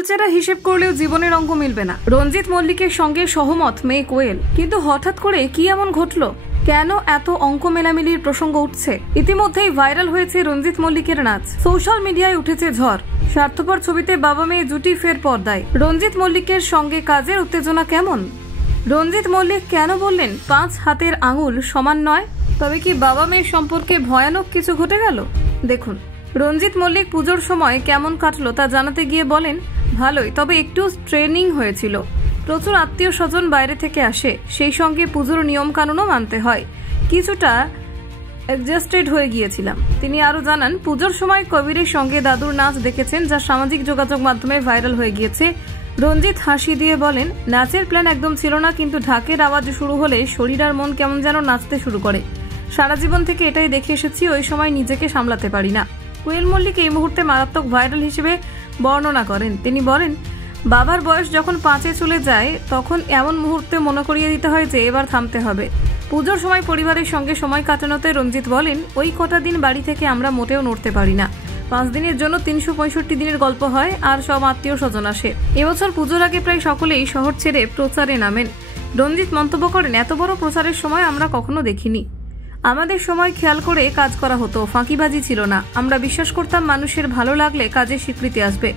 চুলচেরা হিসেব করলেও জীবনের অঙ্ক মিলবে না। রঞ্জিত মল্লিকের সঙ্গে সহমত মেয়ে কোয়েল, কিন্তু হঠাৎ করে কি এমন ঘটলো? কেন এত অঙ্ক মেলামেলির প্রসঙ্গ উঠছে? ইতিমধ্যেই ভাইরাল হয়েছে রঞ্জিত মল্লিকের নাচ, সোশ্যাল মিডিয়ায় উঠেছে ঝড়। স্বার্থপর ছবিতে বাবা মেয়ে জুটি ফের পর্দায়। রঞ্জিত মল্লিকের সঙ্গে কাজের উত্তেজনা কেমন? রঞ্জিত মল্লিক কেন বললেন 5 হাতের আঙুল সমান নয়? তবে কি বাবা মেয়ের সম্পর্কে ভয়ানক কিছু ঘটে গেল? দেখুন, রঞ্জিত মল্লিক পুজোর সময় কেমন কাটলো তা জানাতে গিয়ে বলেন, ভালোই, তবে একটু স্ট্রেনিং হয়েছিল। প্রচুর আত্মীয় স্বজন বাইরে থেকে আসে, সেই সঙ্গে পুজোর নিয়ম কানুনও মানতে হয়, কিছুটা অ্যাডজাস্টেড হয়ে গিয়েছিলাম। তিনি আরো জানান, পুজোর সময় কবিরের সঙ্গে দাদুর নাচ দেখেছেন, যা সামাজিক যোগাযোগ মাধ্যমে ভাইরাল হয়ে গিয়েছে। রঞ্জিত হাসি দিয়ে বলেন, নাচের প্ল্যান একদম ছিল না, কিন্তু ঢাকের আওয়াজ শুরু হলে শরীর আর মন কেমন যেন নাচতে শুরু করে। সারা জীবন থেকে এটাই দেখে এসেছি, ওই সময় নিজেকে সামলাতে পারি না। কোয়েল মল্লিক এই মুহূর্তে মারাত্মক ভাইরাল হিসেবে বর্ণনা করেন। তিনি বলেন, বাবার বয়স যখন 5-এ চলে যায়, তখন এমন মুহূর্তে মনে করিয়ে দিতে হয় যে এবার থামতে হবে। পুজোর সময় পরিবারের সঙ্গে সময় কাটানোতে রঞ্জিত বলেন, ওই কটা দিন বাড়ি থেকে আমরা মোটেও নড়তে পারি না। 5 দিনের জন্য 365 দিনের গল্প হয়, আর সব আত্মীয় স্বজন আসে। এবছর পুজোর আগে প্রায় সকলেই শহর ছেড়ে প্রচারে নামেন। রঞ্জিত মন্তব্য করেন, এত বড় প্রচারের সময় আমরা কখনো দেখিনি। আমাদের সময় খেয়াল করে কাজ করা হতো, ফাঁকিবাজি ছিল না। আমরা বিশ্বাস করতাম মানুষের ভালো লাগলে কাজের স্বীকৃতি আসবে।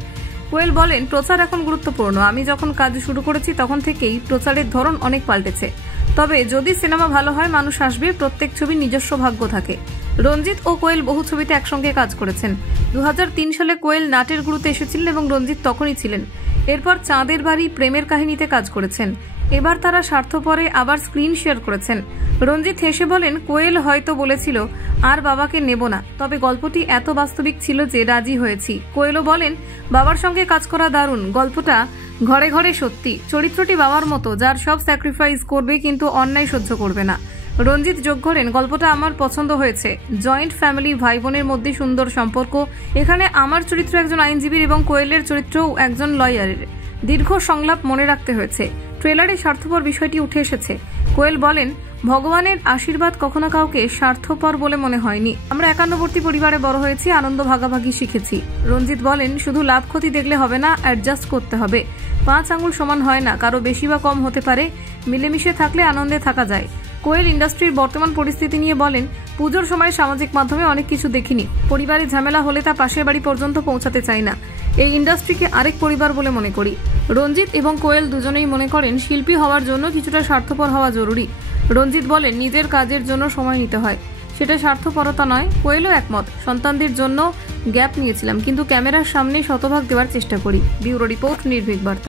কোয়েল বলেন, প্রচার এখন গুরুত্বপূর্ণ। আমি যখন কাজ শুরু করেছি তখন থেকেই প্রচারের ধরন অনেক পাল্টেছে। তবে যদি সিনেমা ভালো হয়, মানুষ আসবে। প্রত্যেক ছবির নিজস্ব ভাগ্য থাকে। রঞ্জিত ও কোয়েল বহু ছবিতে একসঙ্গে কাজ করেছেন। 2003 সালে কোয়েল নাটের গুরুতে এসেছিলেন এবং রঞ্জিত তখনই ছিলেন। এরপর চাঁদের বাড়ি, প্রেমের কাহিনীতে কাজ করেছেন। এবার তারা স্বার্থপরে আবার স্ক্রিন শেয়ার করেছেন। রঞ্জিত হেসে বলেন, কোয়েল হয়তো বলেছিল আর বাবাকে নেব না, তবে গল্পটি এত বাস্তবিক ছিল যে রাজি হয়েছি। কোয়েলও বলেন, বাবার সঙ্গে কাজ করা দারুণ, গল্পটা ঘরে ঘরে সত্যি। চরিত্রটি বাবার মতো, যার সব স্যাক্রিফাইস করবে কিন্তু অন্যায় সহ্য করবে না। রঞ্জিত যোগ করেন, গল্পটা আমার পছন্দ হয়েছে। জয়েন্ট ফ্যামিলি, ভাই বোনের মধ্যে সুন্দর সম্পর্ক। এখানে আমার চরিত্র একজন আইনজীবীর এবং কোয়েলের চরিত্রও একজন লয়ারের। দীর্ঘ সংলাপ মনে রাখতে হয়েছে। ট্রেলারে স্বার্থপর বিষয়টি উঠে এসেছে। কোয়েল বলেন, ভগবানের আশীর্বাদ কখনো কাউকে স্বার্থপর বলে মনে হয়নি। আমরা একান্নবর্তী পরিবারে বড় হয়েছি, আনন্দ ভাগাভাগি শিখেছি। রঞ্জিত বলেন, শুধু লাভ ক্ষতি দেখলে হবে না, অ্যাডজাস্ট করতে হবে। 5 আঙুল সমান হয় না, কারো বেশি বা কম হতে পারে। মিলেমিশে থাকলে আনন্দে থাকা যায়। কোয়েল ইন্ডাস্ট্রির বর্তমান পরিস্থিতি নিয়ে বলেন, পুজোর সময় সামাজিক মাধ্যমে অনেক কিছু দেখিনি। পরিবারে ঝামেলা হলে তা পাশের বাড়ি পর্যন্ত পৌঁছাতে চাই না। এই ইন্ডাস্ট্রিকে আরেক পরিবার বলে মনে করি। রঞ্জিত এবং কোয়েল দুজনেই মনে করেন, শিল্পী হওয়ার জন্য কিছুটা স্বার্থপর হওয়া জরুরি। রঞ্জিত বলেন, নিজের কাজের জন্য সময় নিতে হয়, সেটা স্বার্থপরতা নয়। কোয়েলও একমত, সন্তানদের জন্য গ্যাপ নিয়েছিলাম, কিন্তু ক্যামেরার সামনে শতভাগ দেওয়ার চেষ্টা করি। ব্যুরো রিপোর্ট, নির্ভীক বার্তা।